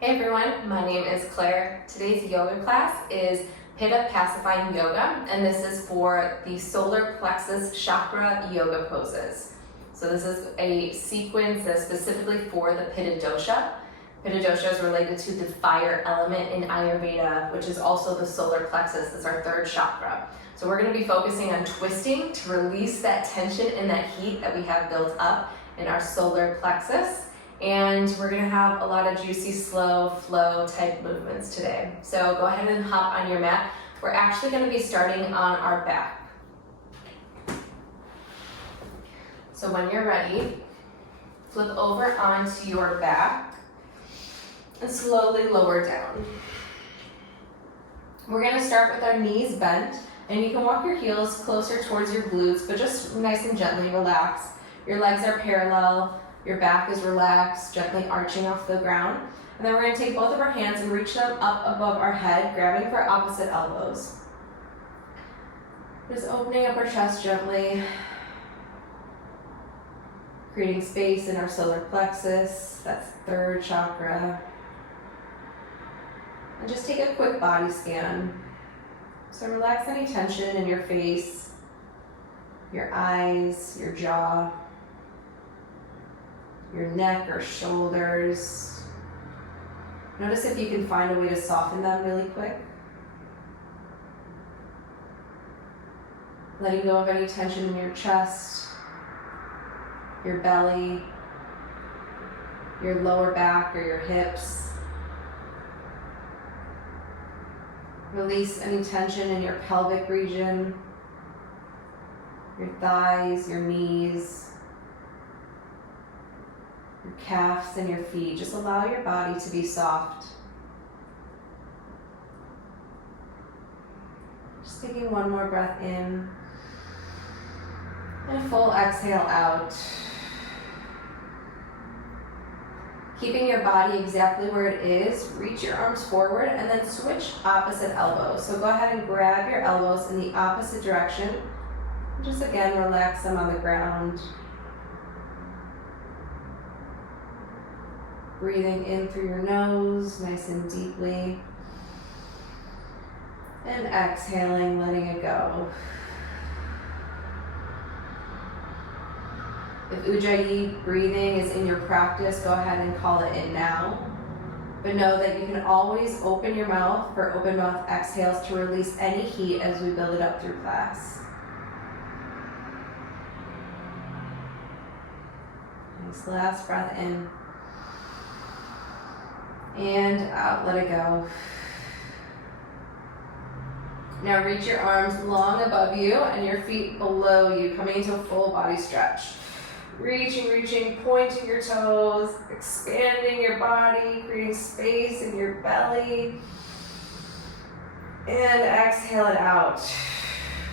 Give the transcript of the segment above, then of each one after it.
Hey everyone, my name is Claire. Today's yoga class is Pitta pacifying yoga, and this is for the solar plexus chakra yoga poses. So this is a sequence that's specifically for the Pitta dosha. Pitta dosha is related to the fire element in Ayurveda, which is also the solar plexus. It's our third chakra. So we're going to be focusing on twisting to release that tension and that heat that we have built up in our solar plexus. And we're gonna have a lot of juicy, slow flow type movements today. So go ahead and hop on your mat. We're actually gonna be starting on our back. So when you're ready, flip over onto your back and slowly lower down. We're gonna start with our knees bent, and you can walk your heels closer towards your glutes, but just nice and gently relax. Your legs are parallel. Your back is relaxed, gently arching off the ground. And then we're going to take both of our hands and reach them up above our head, grabbing for opposite elbows. Just opening up our chest gently, creating space in our solar plexus, that's third chakra. And just take a quick body scan. So relax any tension in your face, your eyes, your jaw, your neck or shoulders. Notice if you can find a way to soften them really quick. Letting go of any tension in your chest, your belly, your lower back or your hips. Release any tension in your pelvic region, your thighs, your knees, your calves and your feet. Just allow your body to be soft. Just taking one more breath in and a full exhale out. Keeping your body exactly where it is, reach your arms forward and then switch opposite elbows. So go ahead and grab your elbows in the opposite direction. Just again, relax them on the ground. Breathing in through your nose, nice and deeply. And exhaling, letting it go. If Ujjayi breathing is in your practice, go ahead and call it in now. But know that you can always open your mouth for open mouth exhales to release any heat as we build it up through class. Nice, last breath in. And out, let it go. Now reach your arms long above you and your feet below you, coming into a full body stretch. Reaching, pointing your toes, expanding your body, creating space in your belly. And exhale it out.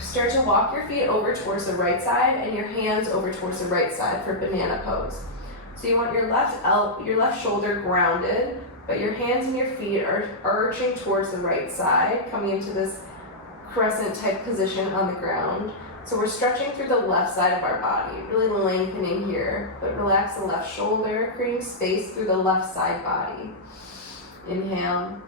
Start to walk your feet over towards the right side and your hands over towards the right side for banana pose. So you want your left shoulder grounded, but your hands and your feet are arching towards the right side, coming into this crescent type position on the ground. So we're stretching through the left side of our body, really lengthening here, but relax the left shoulder, creating space through the left side body. Inhale.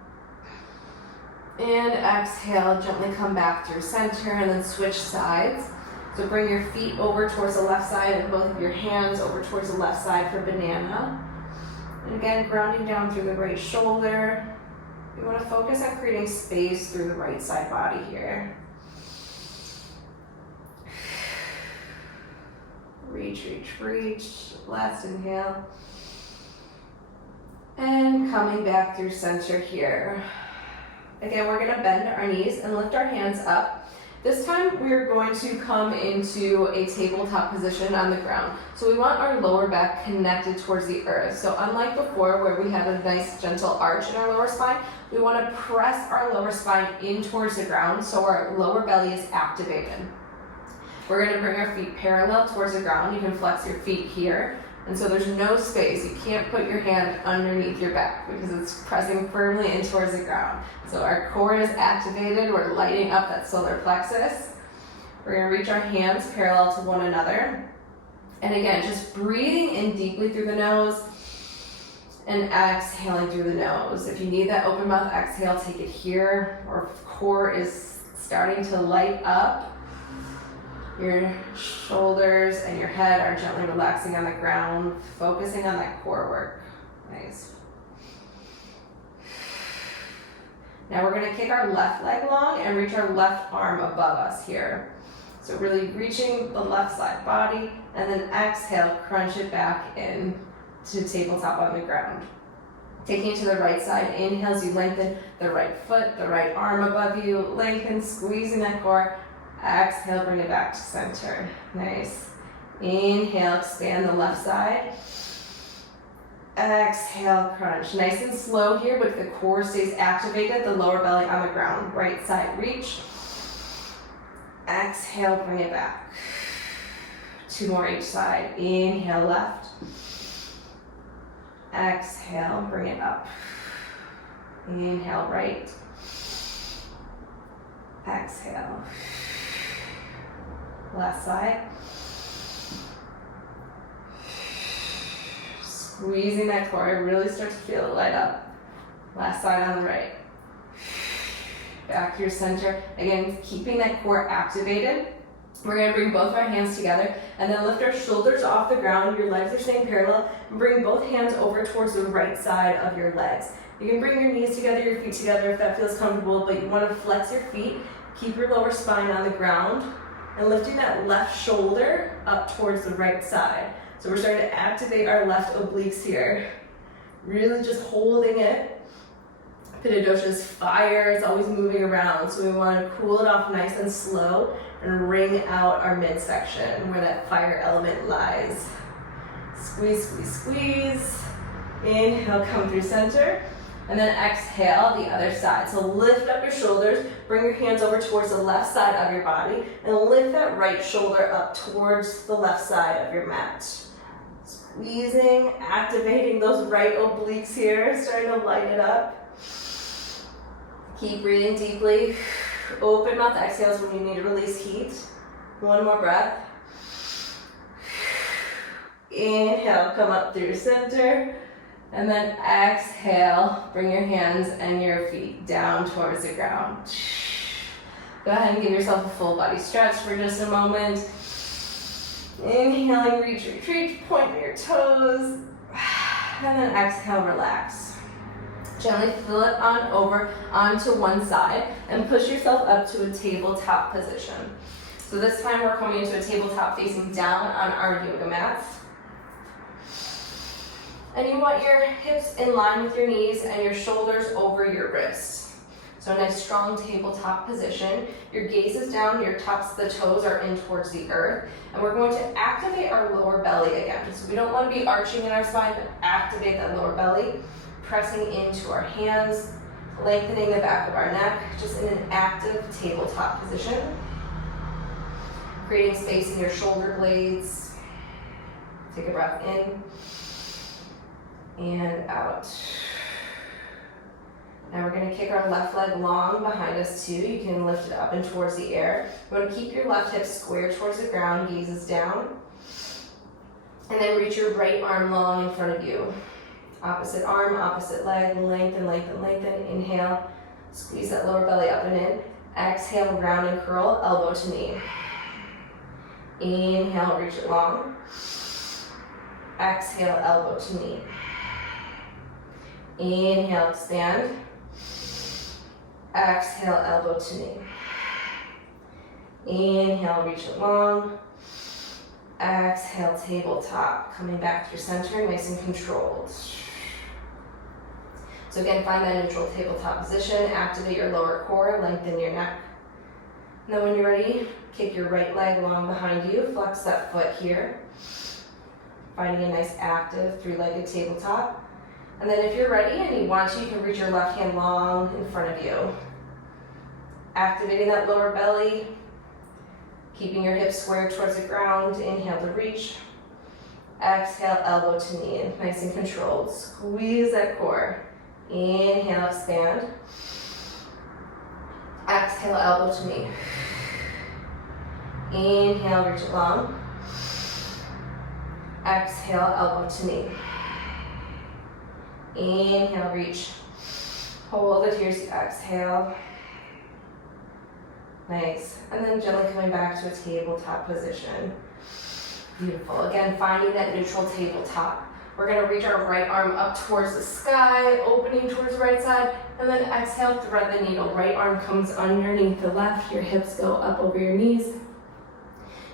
And exhale, gently come back through center and then switch sides. So bring your feet over towards the left side and both of your hands over towards the left side for banana. And again, grounding down through the right shoulder. You want to focus on creating space through the right side body here. Reach. Last inhale. And coming back through center here. Again, we're going to bend our knees and lift our hands up. This time we're going to come into a tabletop position on the ground. So we want our lower back connected towards the earth. So unlike before where we had a nice gentle arch in our lower spine, we want to press our lower spine in towards the ground so our lower belly is activated. We're going to bring our feet parallel towards the ground. You can flex your feet here. And so there's no space. You can't put your hand underneath your back because it's pressing firmly in towards the ground. So our core is activated. We're lighting up that solar plexus. We're going to reach our hands parallel to one another. And again, just breathing in deeply through the nose And exhaling through the nose. If you need that open mouth exhale, take it here, or if the core is starting to light up, your shoulders and your head are gently relaxing on the ground, focusing on that core work. Nice. Now we're gonna kick our left leg long and reach our left arm above us here. So really reaching the left side body, and then exhale, crunch it back in to tabletop on the ground. Taking it to the right side, inhale as you lengthen the right foot, the right arm above you, lengthen, squeezing that core. Exhale, bring it back to center. Nice. Inhale, expand the left side. Exhale, crunch. Nice and slow here, but the core stays activated, the lower belly on the ground. Right side reach. Exhale, bring it back. 2 more each side. Inhale, left. Exhale, bring it up. Inhale, right. Exhale. Left side. Squeezing that core, really start to feel it light up. Last side on the right. Back to your center. Again, keeping that core activated. We're going to bring both our hands together and then lift our shoulders off the ground. Your legs are staying parallel. And bring both hands over towards the right side of your legs. You can bring your knees together, your feet together if that feels comfortable, but you want to flex your feet. Keep your lower spine on the ground and lifting that left shoulder up towards the right side. So we're starting to activate our left obliques here. Really just holding it. Pitta dosha is fire, it's always moving around, so we want to cool it off nice and slow and wring out our midsection where that fire element lies. Squeeze, squeeze, squeeze. Inhale, come through center. And then exhale the other side. So lift up your shoulders, bring your hands over towards the left side of your body, and lift that right shoulder up towards the left side of your mat. Squeezing, activating those right obliques here, starting to light it up. Keep breathing deeply. Open mouth exhales when you need to release heat. 1 more breath. Inhale, come up through center. And then exhale, bring your hands and your feet down towards the ground. Go ahead and give yourself a full body stretch for just a moment. Inhaling, reach, retreat, point your toes. And then exhale, relax. Gently flip on over onto one side and push yourself up to a tabletop position. So this time we're coming into a tabletop facing down on our yoga mats. And you want your hips in line with your knees and your shoulders over your wrists. So a nice strong tabletop position. Your gaze is down, your tops of the toes are in towards the earth. And we're going to activate our lower belly again. So we don't want to be arching in our spine, but activate that lower belly. Pressing into our hands, lengthening the back of our neck, just in an active tabletop position. Creating space in your shoulder blades. Take a breath in and out. Now we're going to kick our left leg long behind us too. You can lift it up and towards the air. You want to keep your left hip square towards the ground, gaze is down. And then reach your right arm long in front of you. Opposite arm, opposite leg, lengthen, lengthen, lengthen. Inhale, squeeze that lower belly up and in. Exhale, round and curl, elbow to knee. Inhale, reach it long. Exhale, elbow to knee. Inhale, expand. Exhale, elbow to knee. Inhale, reach it long. Exhale, tabletop. Coming back through center, nice and controlled. So again, find that neutral tabletop position, activate your lower core, lengthen your neck. And then when you're ready, kick your right leg long behind you, flex that foot here. Finding a nice active 3-legged tabletop. And then if you're ready and you want to, you can reach your left hand long in front of you. Activating that lower belly, keeping your hips square towards the ground. Inhale to reach. Exhale, elbow to knee, nice and controlled. Squeeze that core. Inhale, expand. Exhale, elbow to knee. Inhale, reach it long. Exhale, elbow to knee. Inhale, reach. Hold it here as you exhale. Nice. And then gently coming back to a tabletop position. Beautiful. Again, finding that neutral tabletop. We're going to reach our right arm up towards the sky, opening towards the right side, and then exhale, thread the needle. Right arm comes underneath the left. Your hips go up over your knees.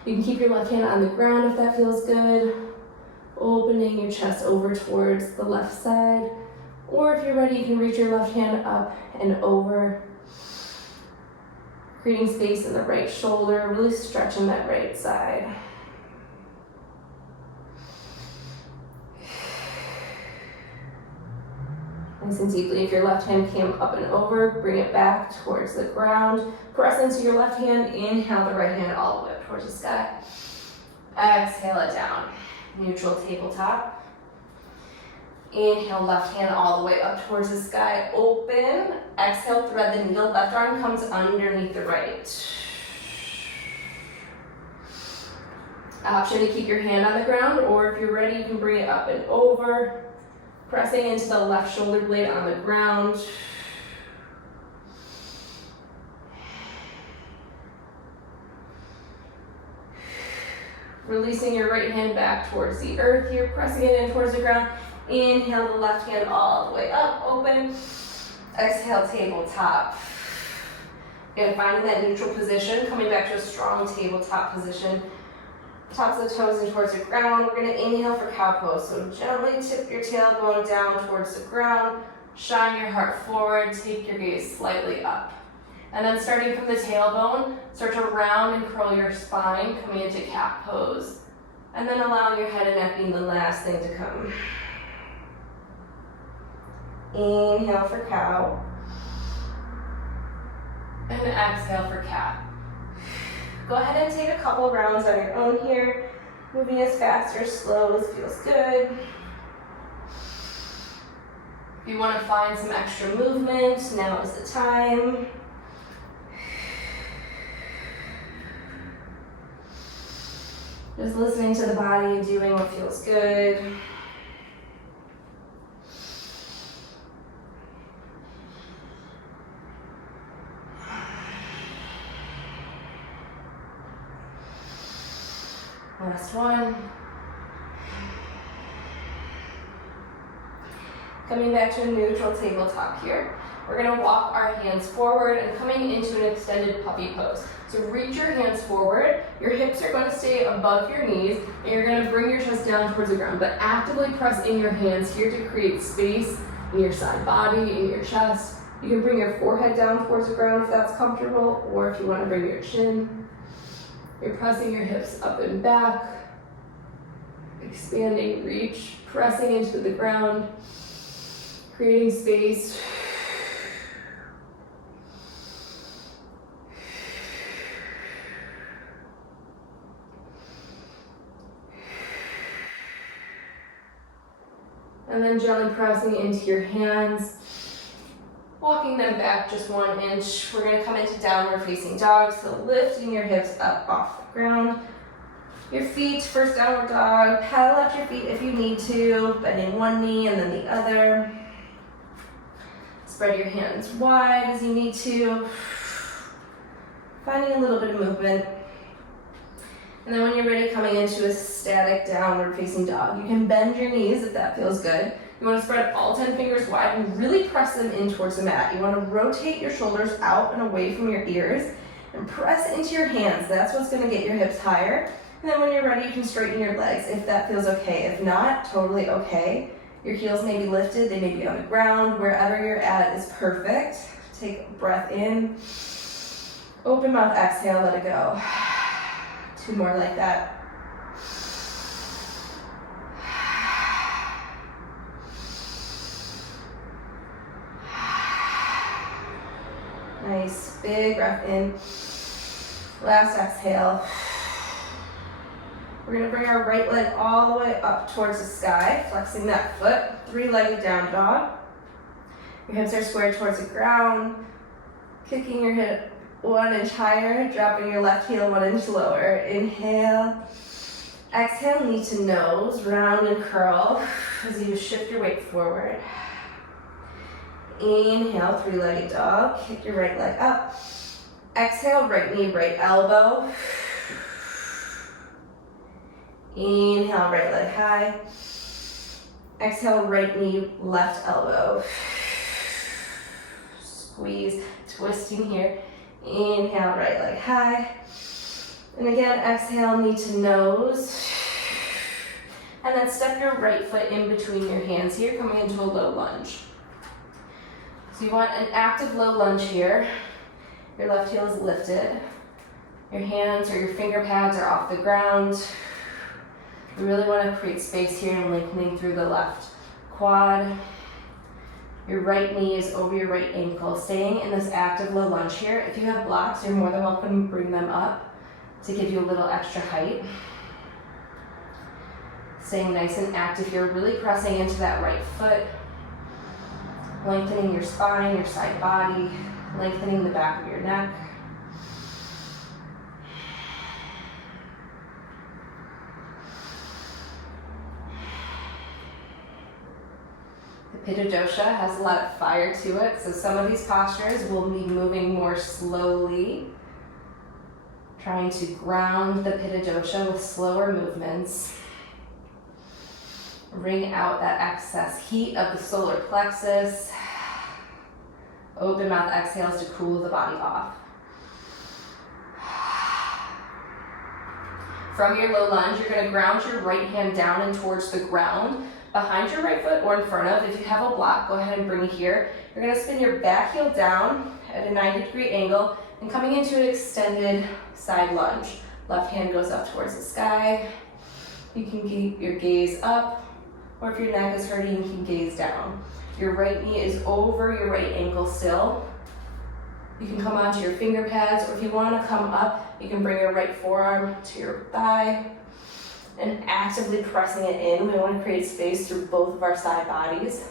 You can keep your left hand on the ground if that feels good. Opening your chest over towards the left side. Or if you're ready, you can reach your left hand up and over, creating space in the right shoulder, really stretching that right side. Nice and deeply. If your left hand came up and over, bring it back towards the ground. Press into your left hand. Inhale the right hand all the way up towards the sky. Exhale it down. Neutral tabletop. Inhale, left hand all the way up towards the sky. Open. Exhale, thread the needle. Left arm comes underneath the right. Option to keep your hand on the ground, or if you're ready, you can bring it up and over. Pressing into the left shoulder blade on the ground. Releasing your right hand back towards the earth here, pressing it in towards the ground. Inhale the left hand all the way up, open. Exhale, tabletop. Again, finding that neutral position, coming back to a strong tabletop position. Tops of the toes in towards the ground. We're going to inhale for cow pose. So gently tip your tailbone down towards the ground. Shine your heart forward. Take your gaze slightly up. And then starting from the tailbone, start to round and curl your spine, coming into cat pose. And then allowing your head and neck being the last thing to come. Inhale for cow. And exhale for cat. Go ahead and take a couple rounds on your own here. Moving as fast or slow as feels good. If you want to find some extra movement, now is the time. Just listening to the body and doing what feels good. Last one. Coming back to a neutral tabletop here. We're going to walk our hands forward and coming into an extended puppy pose. So reach your hands forward. Your hips are going to stay above your knees, and you're going to bring your chest down towards the ground. But actively press in your hands here to create space in your side body, in your chest. You can bring your forehead down towards the ground if that's comfortable, or if you want to bring your chin. You're pressing your hips up and back, expanding reach, pressing into the ground, creating space. And then gently pressing into your hands, walking them back just 1 inch. We're going to come into downward facing dog, so lifting your hips up off the ground. Your feet, first downward dog, paddle out your feet if you need to, bending one knee and then the other. Spread your hands wide as you need to. Finding a little bit of movement. And then when you're ready, coming into a static downward facing dog. You can bend your knees if that feels good. You want to spread all 10 fingers wide and really press them in towards the mat. You want to rotate your shoulders out and away from your ears and press into your hands. That's what's going to get your hips higher. And then when you're ready, you can straighten your legs if that feels okay. If not, totally okay. Your heels may be lifted, they may be on the ground. Wherever you're at is perfect. Take a breath in. Open mouth, exhale, let it go. 2 more like that. Nice, big breath in. Last exhale. We're going to bring our right leg all the way up towards the sky, flexing that foot, 3-legged down dog. Your hips are squared towards the ground, kicking your hip 1 inch higher, dropping your left heel 1 inch lower. Inhale. Exhale, knee to nose, round and curl as you shift your weight forward. Inhale, three-legged dog. Kick your right leg up. Exhale, right knee, right elbow. Inhale, right leg high. Exhale, right knee, left elbow. Squeeze, twisting here. Inhale, right leg high. And again, exhale, knee to nose. And then step your right foot in between your hands here, coming into a low lunge. So you want an active low lunge here. Your left heel is lifted. Your hands or your finger pads are off the ground. You really want to create space here and lengthening through the left quad. Your right knee is over your right ankle. Staying in this active low lunge here. If you have blocks, you're more than welcome to bring them up to give you a little extra height. Staying nice and active here, really pressing into that right foot. Lengthening your spine, your side body, lengthening the back of your neck. The Pitta dosha has a lot of fire to it, so some of these postures will be moving more slowly, trying to ground the Pitta dosha with slower movements. Wring out that excess heat of the solar plexus. Open mouth exhales to cool the body off. From your low lunge, you're going to ground your right hand down and towards the ground, behind your right foot or in front of. If you have a block, go ahead and bring it here. You're going to spin your back heel down at a 90-degree angle and coming into an extended side lunge. Left hand goes up towards the sky. You can keep your gaze up, or if your neck is hurting, you can gaze down. Your right knee is over your right ankle still. You can come onto your finger pads, or if you want to come up, you can bring your right forearm to your thigh and actively pressing it in. We want to create space through both of our side bodies,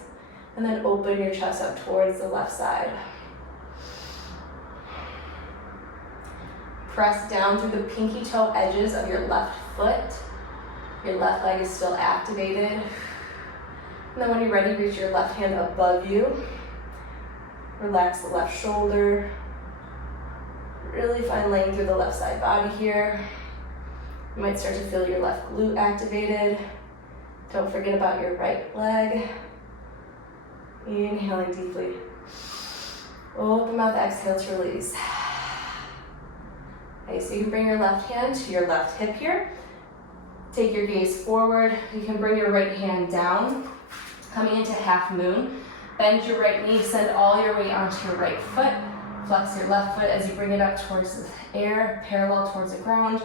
and then open your chest up towards the left side. Press down through the pinky toe edges of your left foot. Your left leg is still activated. And then when you're ready, reach your left hand above you. Relax the left shoulder. Really find length through the left side body here. You might start to feel your left glute activated. Don't forget about your right leg. Inhaling deeply. Open mouth, exhale to release. Okay, so you can bring your left hand to your left hip here. Take your gaze forward. You can bring your right hand down, coming into half moon. Bend your right knee, send all your weight onto your right foot. Flex your left foot as you bring it up towards the air, parallel towards the ground.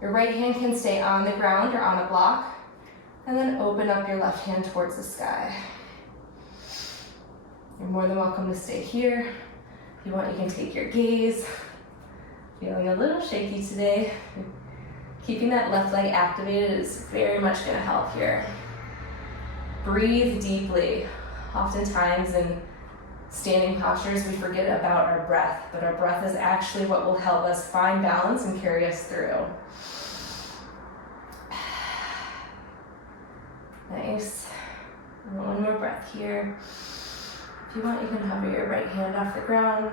Your right hand can stay on the ground or on a block. And then open up your left hand towards the sky. You're more than welcome to stay here. If you want, you can take your gaze. Feeling a little shaky today. Keeping that left leg activated is very much going to help here. Breathe deeply. Oftentimes in standing postures, we forget about our breath, but our breath is actually what will help us find balance and carry us through. Nice. And one more breath here. If you want, you can hover your right hand off the ground.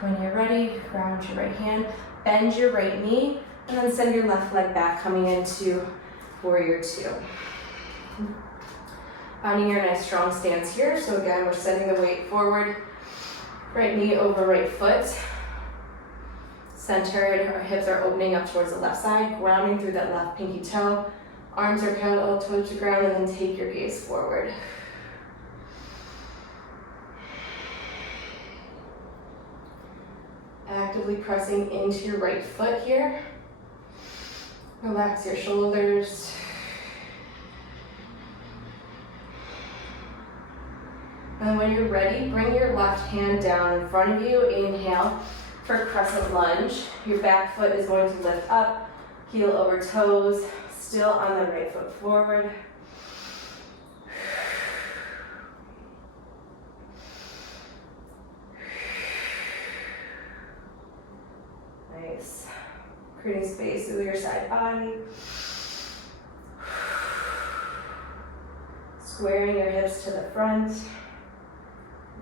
When you're ready, ground your right hand, bend your right knee, and then send your left leg back, coming into warrior two. Finding your nice strong stance here. So again, we're sending the weight forward, right knee over right foot. Centered, our hips are opening up towards the left side, grounding through that left pinky toe. Arms are parallel towards the ground, and then take your gaze forward. Actively pressing into your right foot here. Relax your shoulders. And when you're ready, bring your left hand down in front of you. Inhale for crescent lunge. Your back foot is going to lift up, heel over toes, still on the right foot forward. Nice. Creating space through your side body. Squaring your hips to the front.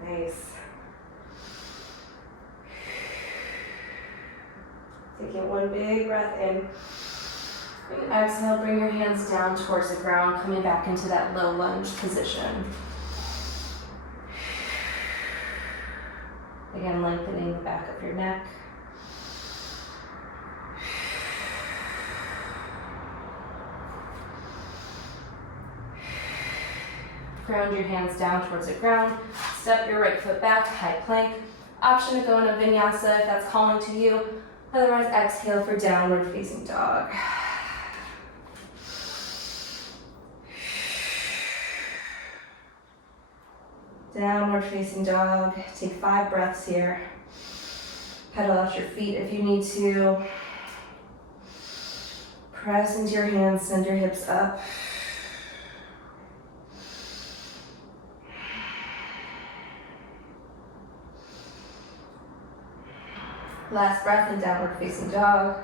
Nice. Taking one big breath in. And exhale, bring your hands down towards the ground, coming back into that low lunge position. Again, lengthening the back of your neck. Ground your hands down towards the ground. Step your right foot back, high plank. Option to go in a vinyasa if that's calling to you. Otherwise, exhale for downward facing dog. Downward facing dog. Take 5 breaths here. Pedal out your feet if you need to. Press into your hands, send your hips up. Last breath in downward facing dog.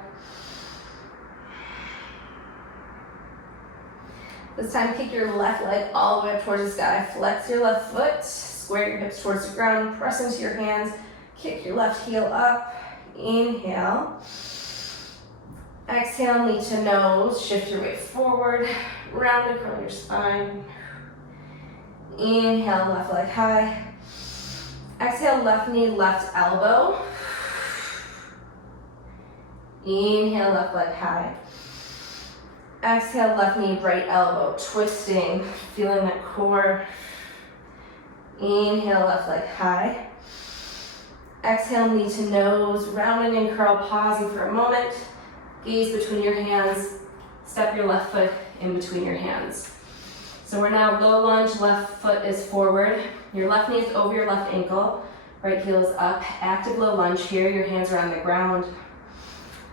This time, kick your left leg all the way up towards the sky. Flex your left foot, square your hips towards the ground, press into your hands, kick your left heel up. Inhale. Exhale, knee to nose, shift your weight forward, round and curl your spine. Inhale, left leg high. Exhale, left knee, left elbow. Inhale, left leg high. Exhale, left knee, right elbow, twisting, feeling that core. Inhale, left leg high. Exhale, knee to nose, rounding and curl, pausing for a moment. Gaze between your hands, step your left foot in between your hands. So we're now low lunge, left foot is forward. Your left knee is over your left ankle, right heel is up. Active low lunge here, your hands are on the ground.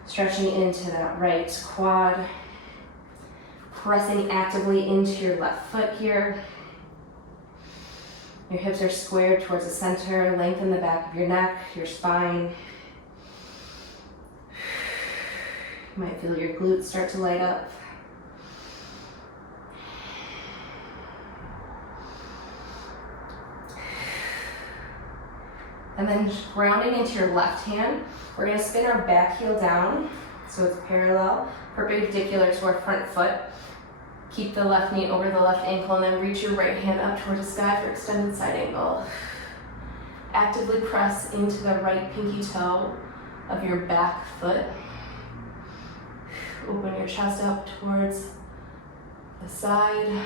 Stretching into that right quad. Pressing actively into your left foot here. Your hips are squared towards the center. Lengthen the back of your neck, your spine. You might feel your glutes start to light up. And then grounding into your left hand, we're going to spin our back heel down so it's parallel, perpendicular to our front foot. Keep the left knee over the left ankle and then reach your right hand up towards the sky for extended side angle. Actively press into the right pinky toe of your back foot. Open your chest up towards the side.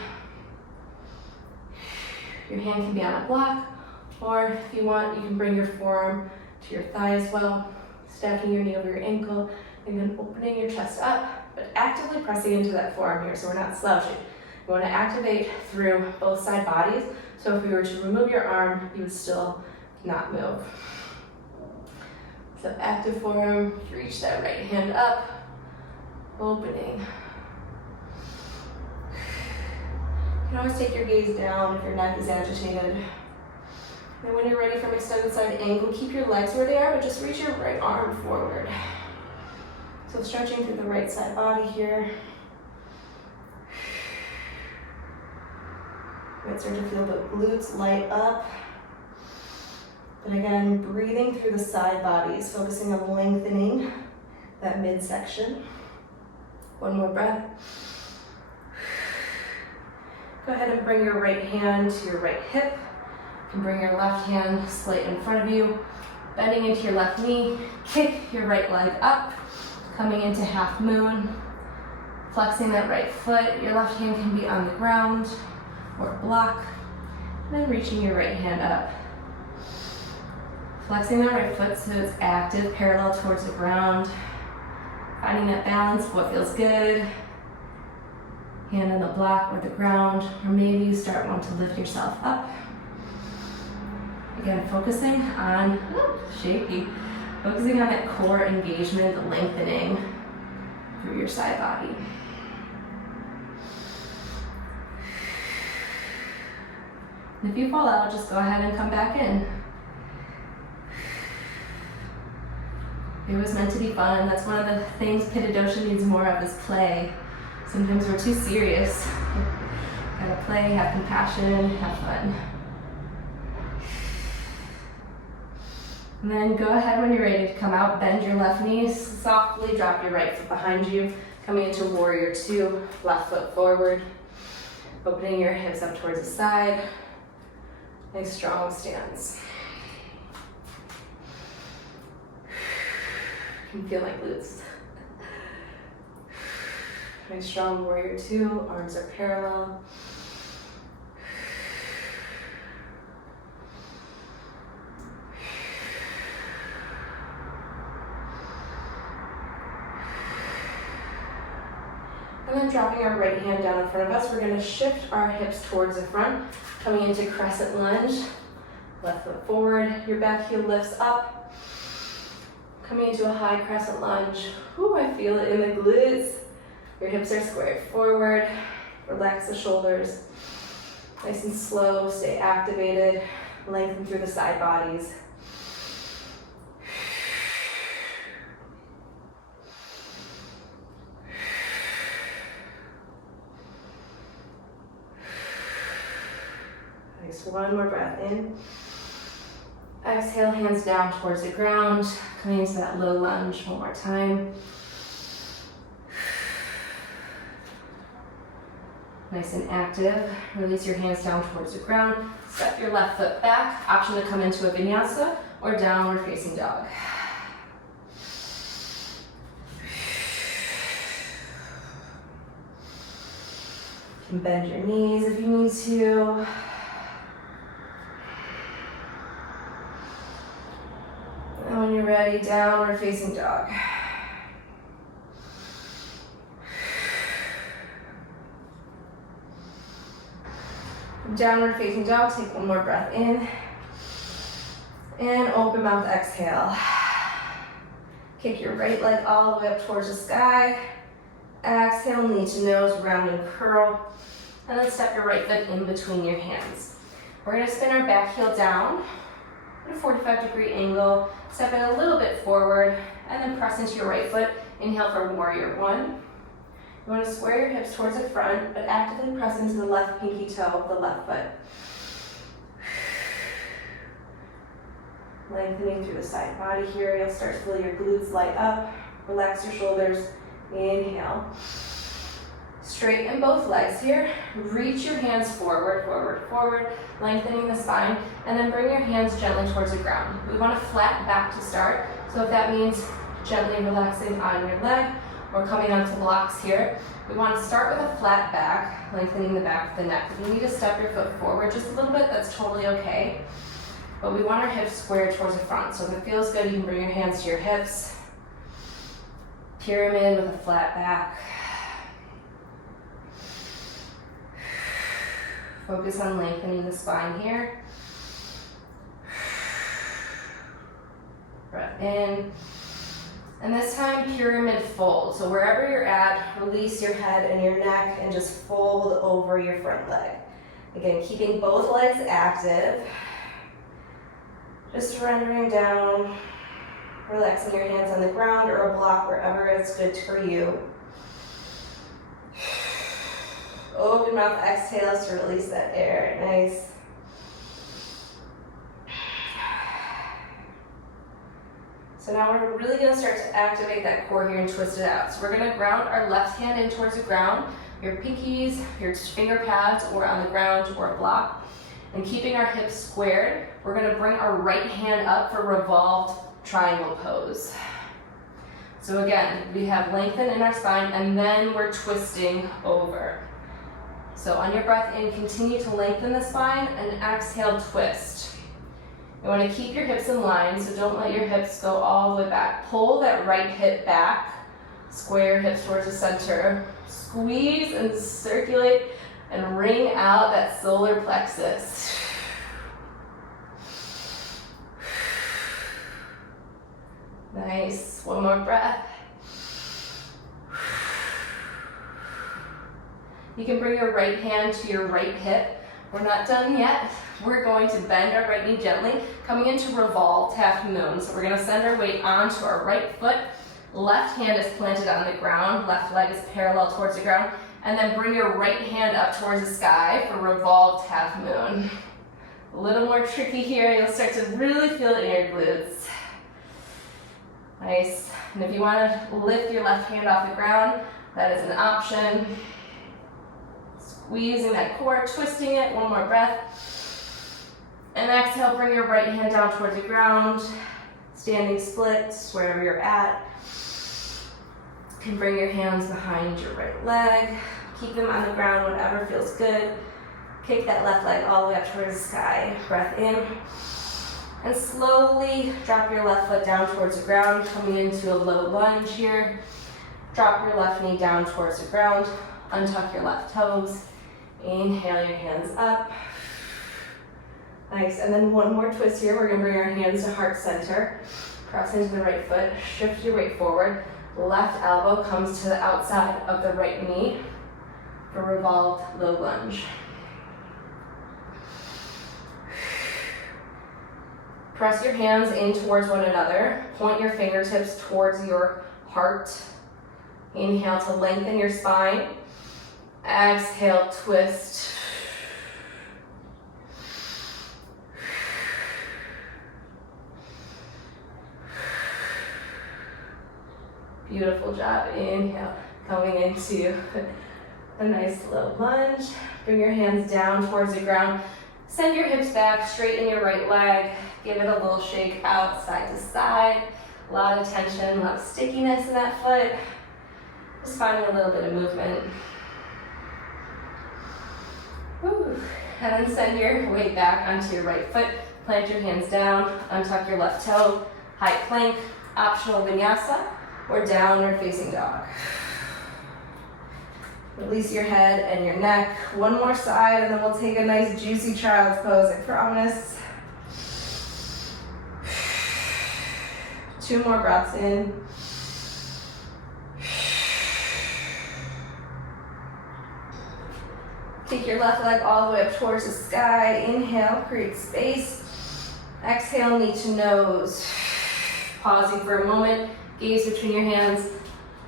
Your hand can be on a block, or if you want, you can bring your forearm to your thigh as well, stacking your knee over your ankle, and then opening your chest up, but actively pressing into that forearm here, so we're not slouching. We want to activate through both side bodies, so if we were to remove your arm, you would still not move. So active forearm, reach that right hand up, opening. You can always take your gaze down if your neck is agitated. And when you're ready for an extended side angle, keep your legs where they are, but just reach your right arm forward. So stretching through the right side body here. You might start to feel the glutes light up. But again, breathing through the side bodies, focusing on lengthening that midsection. One more breath. Go ahead and bring your right hand to your right hip. You can bring your left hand slight in front of you. Bending into your left knee, kick your right leg up. Coming into half moon, flexing that right foot. Your left hand can be on the ground or block, and then reaching your right hand up. Flexing that right foot so it's active, parallel towards the ground. Finding that balance of what feels good. Hand on the block or the ground, or maybe you wanting to lift yourself up. Again, focusing on, focusing on that core engagement, the lengthening through your side body. And if you fall out, just go ahead and come back in. It was meant to be fun. That's one of the things Pitta dosha needs more of is play. Sometimes we're too serious. Gotta play, have compassion, have fun. And then go ahead when you're ready to come out, bend your left knee, softly drop your right foot behind you, coming into warrior two, left foot forward, opening your hips up towards the side, nice strong stance. You can feel my glutes. Nice strong warrior two, arms are parallel. And then dropping our right hand down in front of us, we're going to shift our hips towards the front, coming into crescent lunge, left foot forward, your back heel lifts up, coming into a high crescent lunge. Ooh, I feel it in the glutes. Your hips are squared forward, relax the shoulders, nice and slow, stay activated, lengthen through the side bodies. Nice, one more breath in. Exhale, hands down towards the ground, coming into that low lunge one more time. Nice and active. Release your hands down towards the ground. Step your left foot back. Option to come into a vinyasa or downward facing dog. You can bend your knees if you need to. And when you're ready, downward facing dog. Downward facing dog, take one more breath in. And open mouth, exhale. Kick your right leg all the way up towards the sky. Exhale, knee to nose, round and curl. And then step your right foot in between your hands. We're gonna spin our back heel down at a 45-degree angle. Step it a little bit forward, and then press into your right foot. Inhale for warrior one. You want to square your hips towards the front, but actively press into the left pinky toe of the left foot. Lengthening through the side body here. You'll start to feel your glutes light up. Relax your shoulders. Inhale. Straighten both legs here. Reach your hands forward, forward, forward, lengthening the spine, and then bring your hands gently towards the ground. We want a flat back to start, so if that means gently relaxing on your leg, or coming onto blocks here. We want to start with a flat back, lengthening the back of the neck. If you need to step your foot forward just a little bit, that's totally okay. But we want our hips squared towards the front. So if it feels good, you can bring your hands to your hips. Pyramid with a flat back. Focus on lengthening the spine here. Breath in. And this time, pyramid fold. So wherever you're at, release your head and your neck and just fold over your front leg. Again, keeping both legs active. Just surrendering down, relaxing your hands on the ground or a block wherever it's good for you. Open mouth, exhale to release that air. Nice. So now we're really going to start to activate that core here and twist it out. So we're going to ground our left hand in towards the ground, your pinkies, your finger pads, or on the ground or a block. And keeping our hips squared, we're going to bring our right hand up for revolved triangle pose. So again, we have lengthen in our spine and then we're twisting over. So on your breath in, continue to lengthen the spine and exhale, twist. You want to keep your hips in line, so don't let your hips go all the way back. Pull that right hip back, square your hips towards the center, squeeze and circulate and wring out that solar plexus. Nice, one more breath. You can bring your right hand to your right hip. We're not done yet. We're going to bend our right knee gently, coming into revolved half moon. So we're going to send our weight onto our right foot. Left hand is planted on the ground. Left leg is parallel towards the ground. And then bring your right hand up towards the sky for revolved half moon. A little more tricky here. You'll start to really feel it in your glutes. Nice. And if you want to lift your left hand off the ground, that is an option. Squeezing that core, twisting it. One more breath. And exhale, bring your right hand down towards the ground. Standing splits, wherever you're at. You can bring your hands behind your right leg. Keep them on the ground, whatever feels good. Kick that left leg all the way up towards the sky. Breath in. And slowly drop your left foot down towards the ground, coming into a low lunge here. Drop your left knee down towards the ground. Untuck your left toes. Inhale your hands up. Nice, and then one more twist here. We're gonna bring our hands to heart center. Press into the right foot, shift your weight forward. Left elbow comes to the outside of the right knee for revolved low lunge. Press your hands in towards one another. Point your fingertips towards your heart. Inhale to lengthen your spine. Exhale, twist. Beautiful job. Inhale, coming into a nice low lunge. Bring your hands down towards the ground. Send your hips back, straighten your right leg. Give it a little shake out, side to side. A lot of tension, a lot of stickiness in that foot. Just finding a little bit of movement. Woo. And then send your weight back onto your right foot. Plant your hands down, untuck your left toe. High plank, optional vinyasa, or downward facing dog. Release your head and your neck. One more side, and then we'll take a nice juicy child's pose, I promise. 2 more breaths in. Take your left leg all the way up towards the sky. Inhale, create space. Exhale, knee to nose. Pausing for a moment. Gaze between your hands.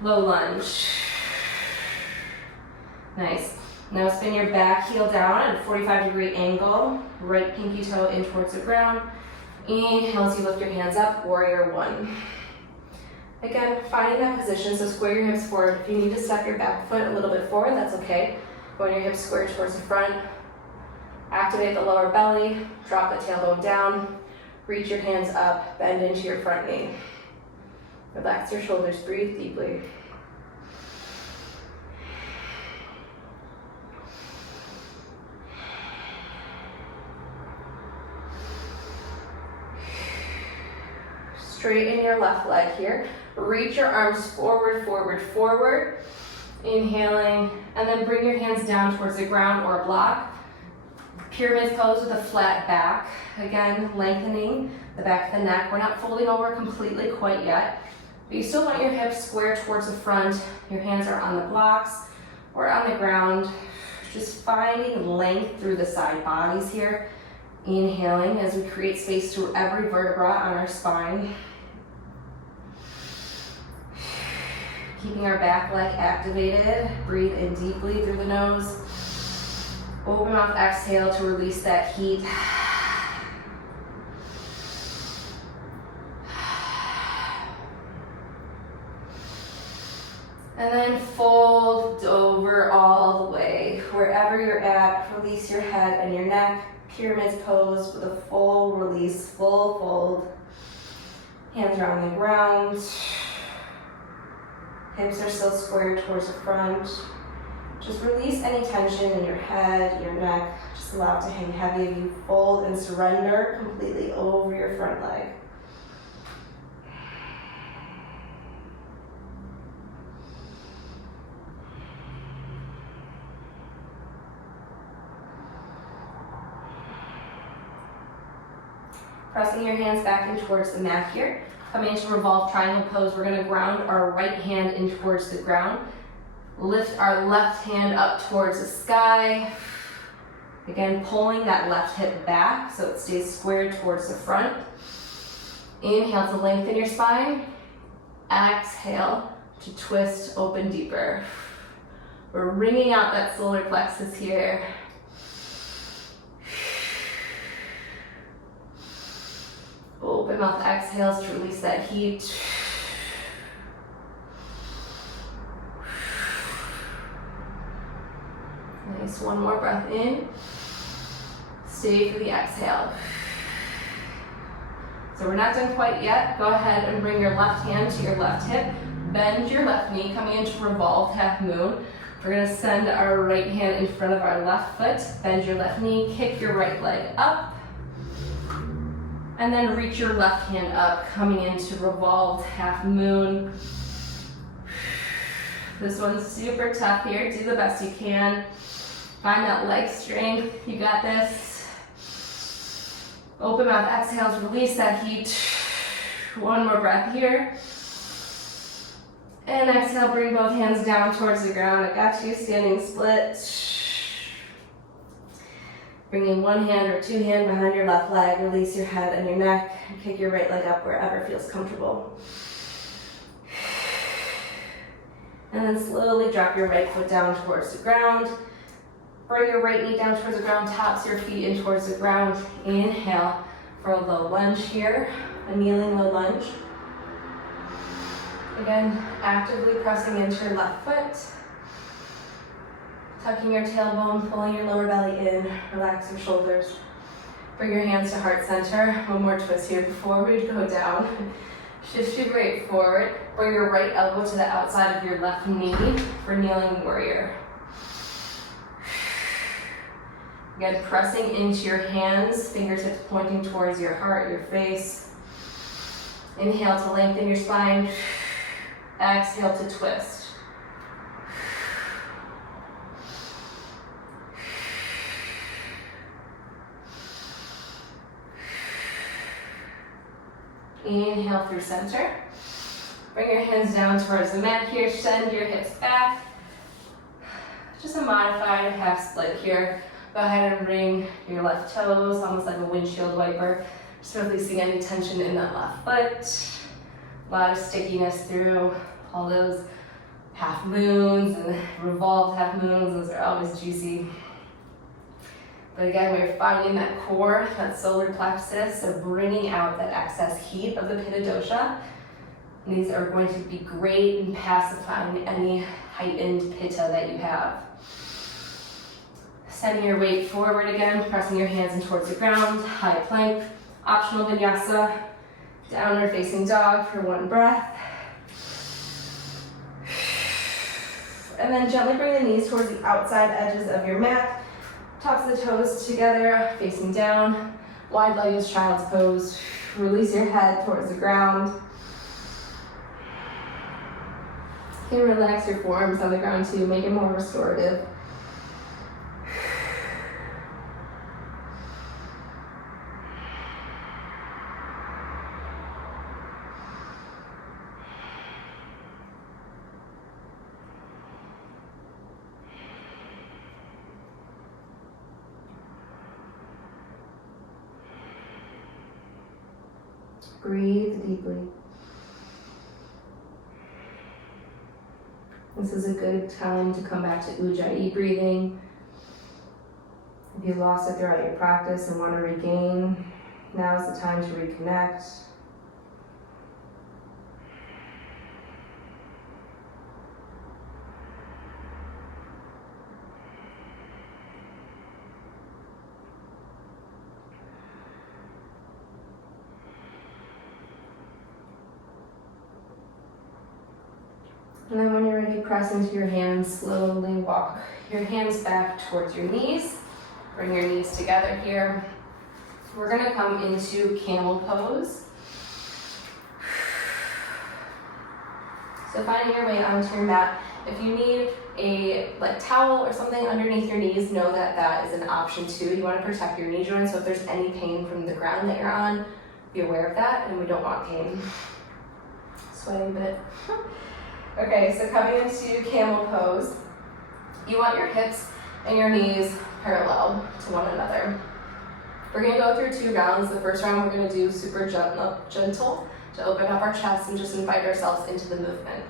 Low lunge. Nice. Now spin your back heel down at a 45-degree angle. Right pinky toe in towards the ground. Inhale as you lift your hands up, warrior 1. Again, finding that position, so square your hips forward. If you need to step your back foot a little bit forward, that's okay. Going your hips square towards the front. Activate the lower belly, drop the tailbone down. Reach your hands up, bend into your front knee. Relax your shoulders, breathe deeply. Straighten your left leg here. Reach your arms forward, forward, forward. Inhaling, and then bring your hands down towards the ground or a block. Pyramid pose with a flat back. Again, lengthening the back of the neck. We're not folding over completely quite yet, but you still want your hips square towards the front. Your hands are on the blocks or on the ground. Just finding length through the side bodies here. Inhaling as we create space through every vertebra on our spine. Keeping our back leg activated. Breathe in deeply through the nose. Open mouth, exhale to release that heat. And then fold over all the way. Wherever you're at, release your head and your neck. Pyramid pose with a full release, full fold. Hands are on the ground. Hips are still squared towards the front. Just release any tension in your head, your neck. Just allow it to hang heavy as you fold and surrender completely over your front leg. Pressing your hands back in towards the mat here. Coming into revolved triangle pose, we're going to ground our right hand in towards the ground. Lift our left hand up towards the sky. Again, pulling that left hip back so it stays squared towards the front. Inhale to lengthen your spine. Exhale to twist, open deeper. We're wringing out that solar plexus here. Open mouth exhales to release that heat. Nice, one more breath in. Stay for the exhale. So we're not done quite yet. Go ahead and bring your left hand to your left hip. Bend your left knee, coming into revolved half moon. We're gonna send our right hand in front of our left foot. Bend your left knee, kick your right leg up. And then reach your left hand up, coming into revolved half moon. This one's super tough here. Do the best you can. Find that leg strength. You got this. Open mouth exhales, release that heat. One more breath here. And exhale, bring both hands down towards the ground. I got you, standing split. Bringing one hand or two hand behind your left leg, release your head and your neck, and kick your right leg up wherever feels comfortable. And then slowly drop your right foot down towards the ground. Bring your right knee down towards the ground, tops your feet in towards the ground. Inhale for a low lunge here, a kneeling low lunge. Again, actively pressing into your left foot. Tucking your tailbone, pulling your lower belly in, relax your shoulders. Bring your hands to heart center. One more twist here before we go down. Shift your weight forward. Bring your right elbow to the outside of your left knee for kneeling warrior. Again, pressing into your hands, fingertips pointing towards your heart, your face. Inhale to lengthen your spine. Exhale to twist. Inhale through center. Bring your hands down towards the mat here. Send your hips back. Just a modified half split here. Go ahead and bring your left toes, almost like a windshield wiper. Just releasing any tension in that left foot. A lot of stickiness through all those half moons and revolved half moons. Those are always juicy. But again, we're finding that core, that solar plexus, so bringing out that excess heat of the Pitta dosha. And these are going to be great in pacifying any heightened Pitta that you have. Sending your weight forward again, pressing your hands in towards the ground, high plank, optional vinyasa, downward facing dog for one breath. And then gently bring the knees towards the outside edges of your mat. Tops of the toes together, facing down. Wide-legged child's pose. Release your head towards the ground. You can relax your forearms on the ground too, make it more restorative. Breathe deeply. This is a good time to come back to Ujjayi breathing. If you lost it throughout your practice and want to regain, now is the time to reconnect. And then when you're ready, press into your hands, slowly walk your hands back towards your knees. Bring your knees together here. We're gonna come into camel pose. So finding your way onto your mat. If you need a towel or something underneath your knees, know that that is an option too. You wanna protect your knee joints, so if there's any pain from the ground that you're on, be aware of that, and we don't want pain. Sweating a bit. Okay, so coming into camel pose, you want your hips and your knees parallel to one another. We're gonna go through 2 rounds. The first round we're gonna do super gentle to open up our chest and just invite ourselves into the movement.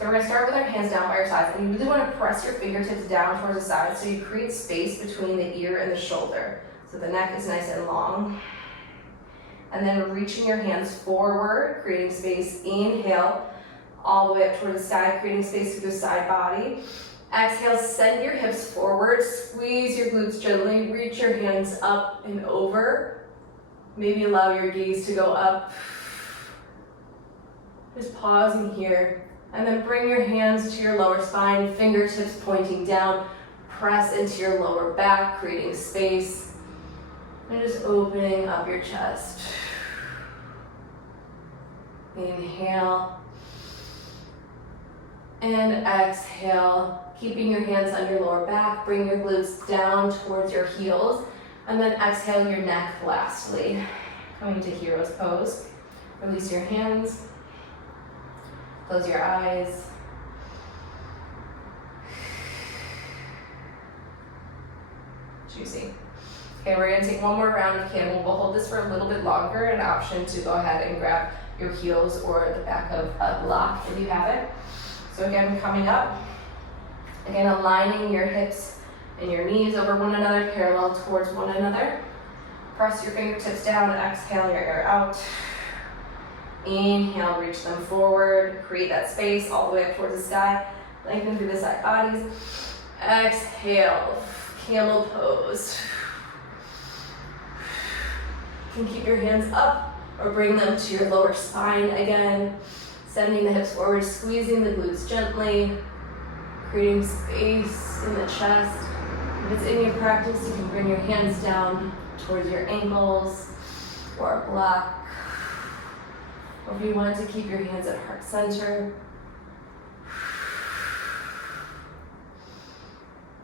So So we're gonna start with our hands down by your sides, and you really wanna press your fingertips down towards the side so you create space between the ear and the shoulder. So the neck is nice and long. And then reaching your hands forward, creating space. Inhale, all the way up toward the sky, creating space through the side body. Exhale, send your hips forward, squeeze your glutes gently, reach your hands up and over. Maybe allow your gaze to go up. Just pausing here. And then bring your hands to your lower spine, fingertips pointing down. Press into your lower back, creating space. And just opening up your chest. Inhale. And exhale, keeping your hands on your lower back, bring your glutes down towards your heels, and then exhale your neck lastly. Coming to hero's pose. Release your hands, close your eyes. Juicy. Okay, we're gonna take one more round of camel. We'll hold this for a little bit longer, an option to go ahead and grab your heels or the back of a block if you have it. So again, coming up, again, aligning your hips and your knees over one another, parallel towards one another. Press your fingertips down, exhale your air out. Inhale, reach them forward, create that space all the way up towards the sky. Lengthen through the side bodies. Exhale, camel pose. You can keep your hands up or bring them to your lower spine again. Sending the hips forward, squeezing the glutes gently, creating space in the chest. If it's in your practice, you can bring your hands down towards your ankles or a block. Or if you want to keep your hands at heart center.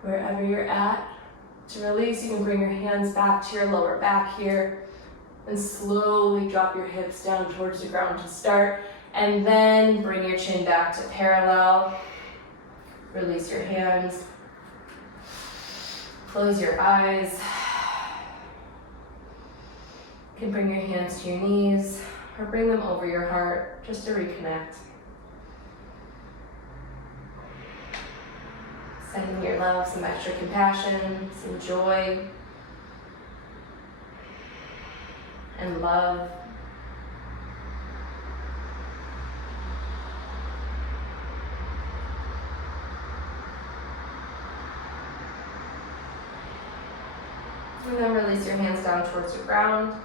Wherever you're at, to release, you can bring your hands back to your lower back here and slowly drop your hips down towards the ground to start. And then bring your chin back to parallel. Release your hands. Close your eyes. You can bring your hands to your knees or bring them over your heart just to reconnect. Sending your love some extra compassion, some joy, and love. And then release your hands down towards the ground.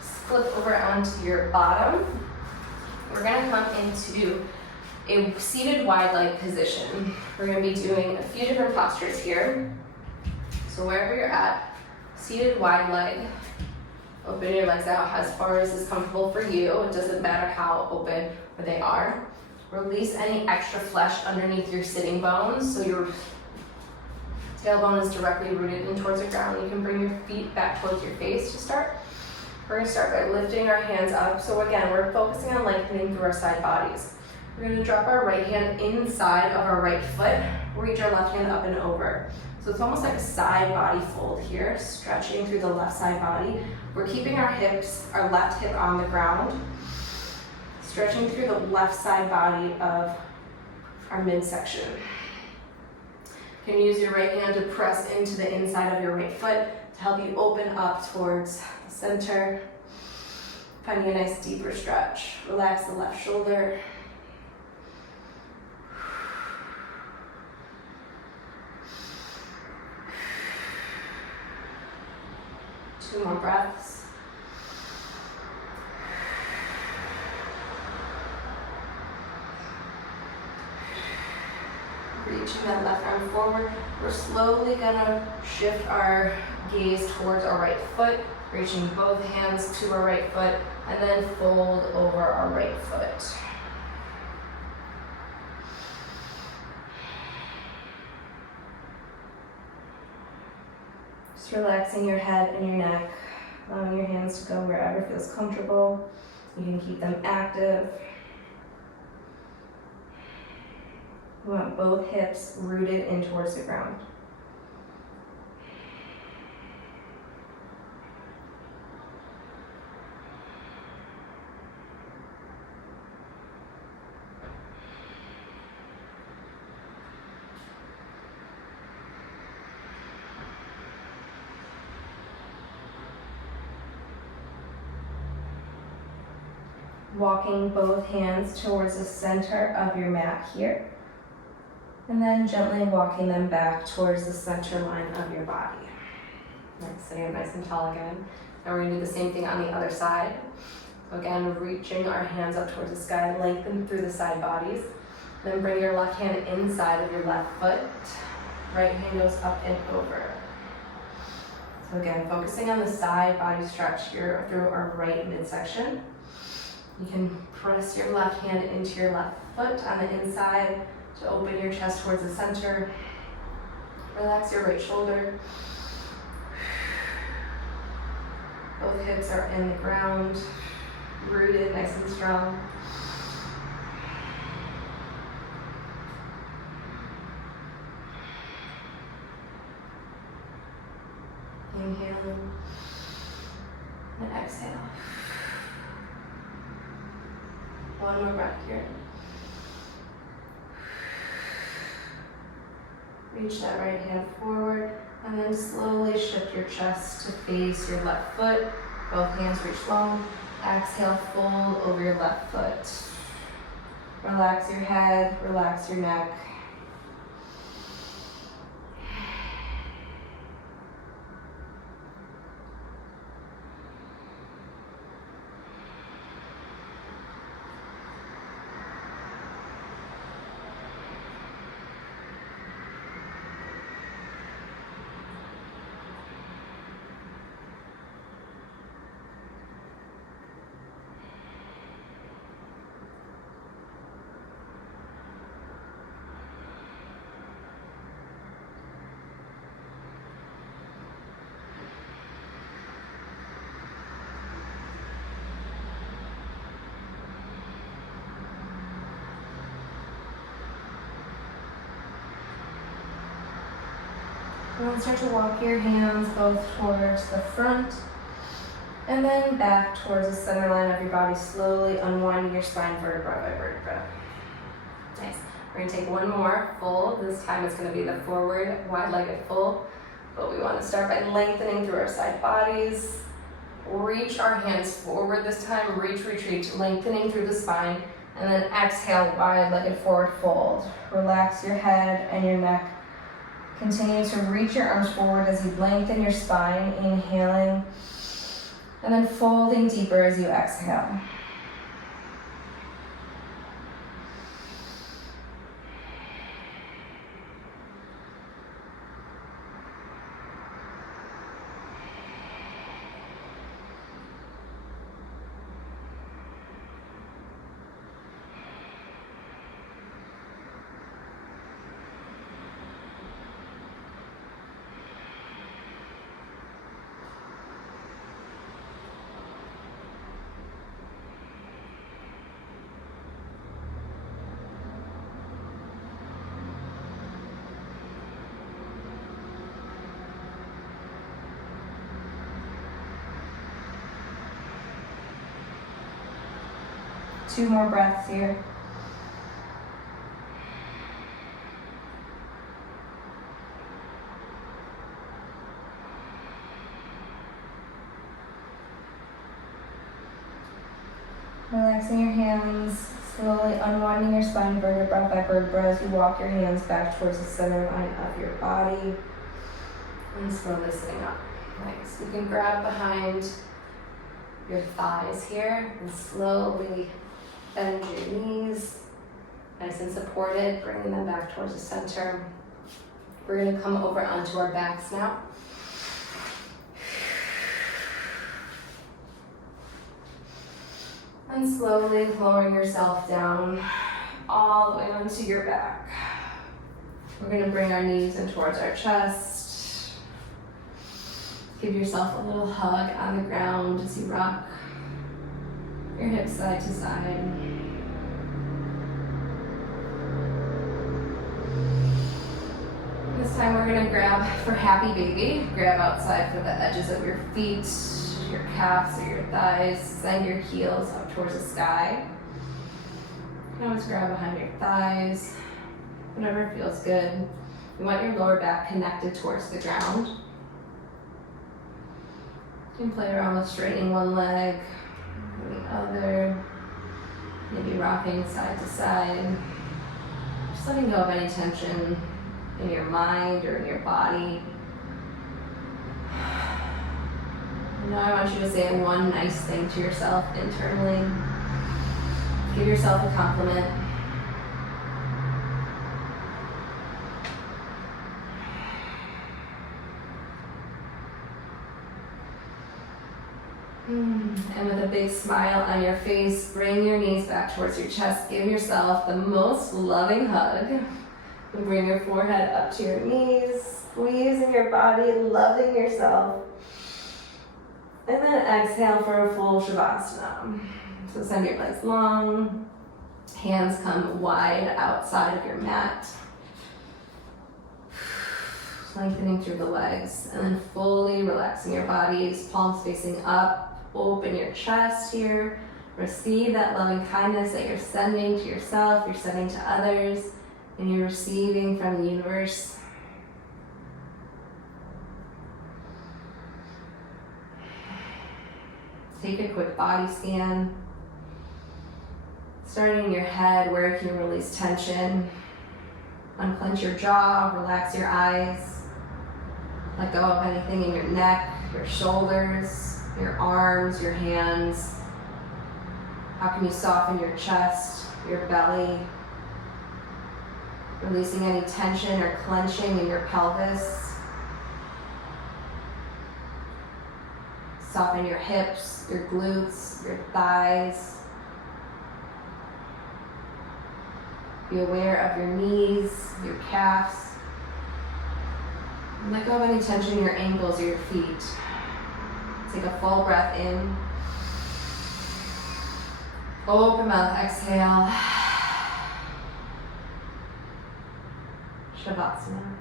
Flip over onto your bottom. We're gonna come into a seated wide leg position. We're gonna be doing a few different postures here. So wherever you're at, seated wide leg. Open your legs out as far as is comfortable for you. It doesn't matter how open they are. Release any extra flesh underneath your sitting bones. So your tailbone is directly rooted in towards the ground. You can bring your feet back towards your face to start. We're gonna start by lifting our hands up. So again, we're focusing on lengthening through our side bodies. We're gonna drop our right hand inside of our right foot, reach our left hand up and over. So it's almost like a side body fold here, stretching through the left side body. We're keeping our hips, our left hip on the ground, stretching through the left side body of our midsection. You can use your right hand to press into the inside of your right foot to help you open up towards the center. Finding a nice deeper stretch. Relax the left shoulder. Two more breaths. Reaching that left arm forward. We're slowly gonna shift our gaze towards our right foot, reaching both hands to our right foot, and then fold over our right foot. Just relaxing your head and your neck, allowing your hands to go wherever feels comfortable. You can keep them active. We want both hips rooted in towards the ground. walking both hands towards the center of your mat here. And then gently walking them back towards the center line of your body. Nice, sitting up nice and tall again. Now we're gonna do the same thing on the other side. So again, reaching our hands up towards the sky, lengthen through the side bodies. Then bring your left hand inside of your left foot. Right hand goes up and over. So again, focusing on the side body stretch here through our right midsection. You can press your left hand into your left foot on the inside to open your chest towards the center. Relax your right shoulder. Both hips are in the ground, rooted nice and strong. Inhale and exhale. One more breath here. Reach that right hand forward and then slowly shift your chest to face your left foot. Both hands reach long. Exhale, fold over your left foot. Relax your head, relax your neck. And then start to walk your hands both towards the front and then back towards the center line of your body, slowly unwinding your spine vertebra by vertebra. Nice. We're going to take one more fold. This time it's going to be the forward wide-legged fold, but we want to start by lengthening through our side bodies. Reach our hands forward this time. Reach, retreat, lengthening through the spine, and then exhale, wide-legged forward fold. Relax your head and your neck. Continue to reach your arms forward as you lengthen your spine, inhaling, and then folding deeper as you exhale. Two more breaths here. Relaxing your hands, slowly unwinding your spine vertebra by vertebra as you walk your hands back towards the center line of your body. And slowly sitting up. Nice. You can grab behind your thighs here and slowly bend your knees, nice and supported, bringing them back towards the center. We're going to come over onto our backs now. And slowly lowering yourself down all the way onto your back. We're going to bring our knees in towards our chest. Give yourself a little hug on the ground as you rock your hips side to side. This time we're going to grab for happy baby. Grab outside for the edges of your feet, your calves or your thighs. Send your heels up towards the sky. You can always grab behind your thighs, whatever feels good. You want your lower back connected towards the ground. You can play around with straightening one leg and the other. Maybe rocking side to side. Just letting go of any tension in your mind or in your body. Now I want you to say one nice thing to yourself internally. Give yourself a compliment. And with a big smile on your face, bring your knees back towards your chest. Give yourself the most loving hug. And bring your forehead up to your knees, squeezing your body, loving yourself. And then exhale for a full Savasana. So send your legs long, hands come wide outside of your mat. Lengthening through the legs, and then fully relaxing your bodies, palms facing up. Open your chest here. Receive that loving kindness that you're sending to yourself, you're sending to others, and you're receiving from the universe. Take a quick body scan. Starting in your head, where you can release tension. Unclench your jaw, relax your eyes. Let go of anything in your neck, your shoulders, your arms, your hands. How can you soften your chest, your belly? Releasing any tension or clenching in your pelvis. Soften your hips, your glutes, your thighs. Be aware of your knees, your calves. And let go of any tension in your ankles or your feet. Take a full breath in. Open mouth, exhale. Shavasana.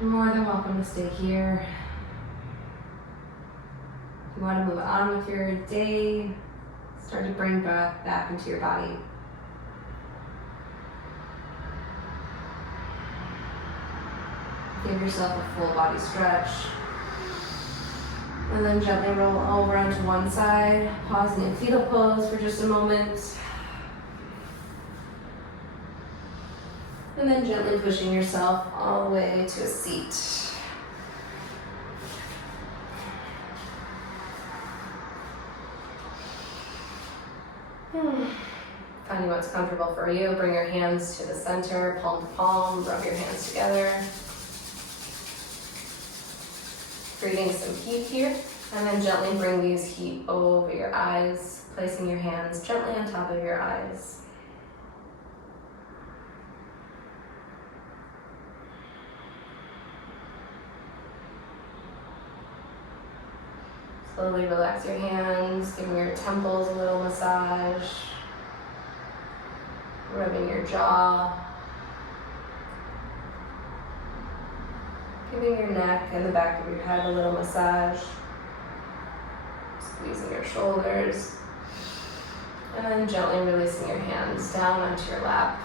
You're more than welcome to stay here. If you want to move on with your day, Start to bring breath back into your body. Give yourself a full body stretch. And then gently roll over onto one side, pausing in fetal pose for just a moment. And then gently pushing yourself all the way to a seat. Finding what's comfortable for you. Bring your hands to the center, palm to palm, rub your hands together. Creating some heat here, and then gently bring these heat over your eyes, placing your hands gently on top of your eyes. Slowly relax your hands, giving your temples a little massage, rubbing your jaw, giving your neck and the back of your head a little massage, squeezing your shoulders, and then gently releasing your hands down onto your lap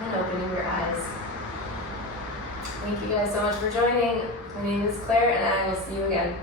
and opening your eyes. Thank you guys so much for joining. My name is Claire, and I will see you again.